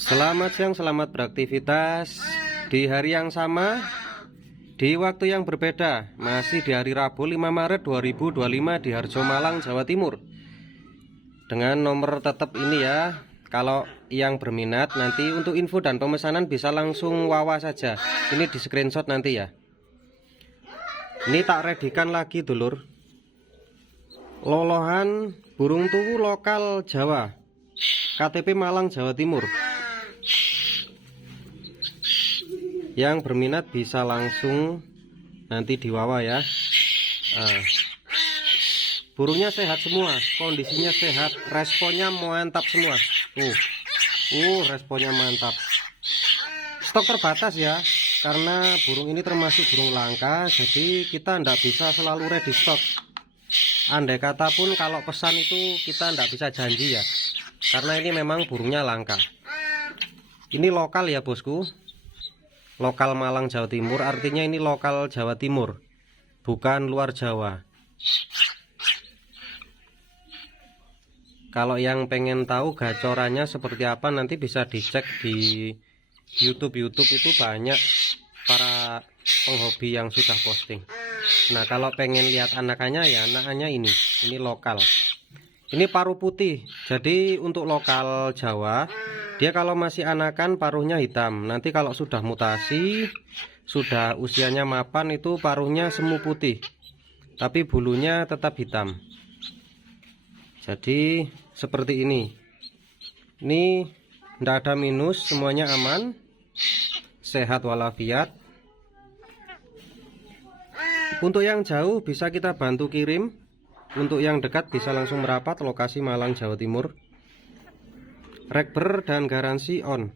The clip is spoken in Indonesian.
Selamat siang, selamat beraktivitas di hari yang sama, di waktu yang berbeda. Masih di hari Rabu 5 Maret 2025 di Harjo Malang, Jawa Timur. Dengan nomor tetap ini ya. Kalau yang berminat nanti untuk info dan pemesanan bisa langsung wawa saja. Ini di screenshot nanti ya. Ini tak redikan lagi dulur. Lolohan burung tugu lokal Jawa, KTP Malang, Jawa Timur. Yang berminat bisa langsung nanti diwawa ya. Burungnya sehat semua, kondisinya sehat, responnya mantap semua. Responnya mantap. Stok terbatas ya, karena burung ini termasuk burung langka, jadi kita tidak bisa selalu ready stock. Andai kata pun kalau pesan itu kita tidak bisa janji ya, karena ini memang burungnya langka. Ini lokal ya bosku, lokal Malang Jawa Timur, artinya ini lokal Jawa Timur, bukan luar Jawa. Kalau yang pengen tahu gacorannya seperti apa nanti bisa dicek di YouTube itu banyak para penghobi yang sudah posting. Nah kalau pengen lihat anakannya ya anakannya ini lokal. Ini paruh putih, jadi untuk lokal Jawa dia kalau masih anakan paruhnya hitam. Nanti kalau sudah mutasi, sudah usianya mapan itu paruhnya semu putih, tapi bulunya tetap hitam. Jadi seperti ini. Ini tidak ada minus, semuanya aman, sehat walafiat. Untuk yang jauh bisa kita bantu kirim, untuk yang dekat bisa langsung merapat lokasi Malang Jawa Timur. Rekber dan garansi on.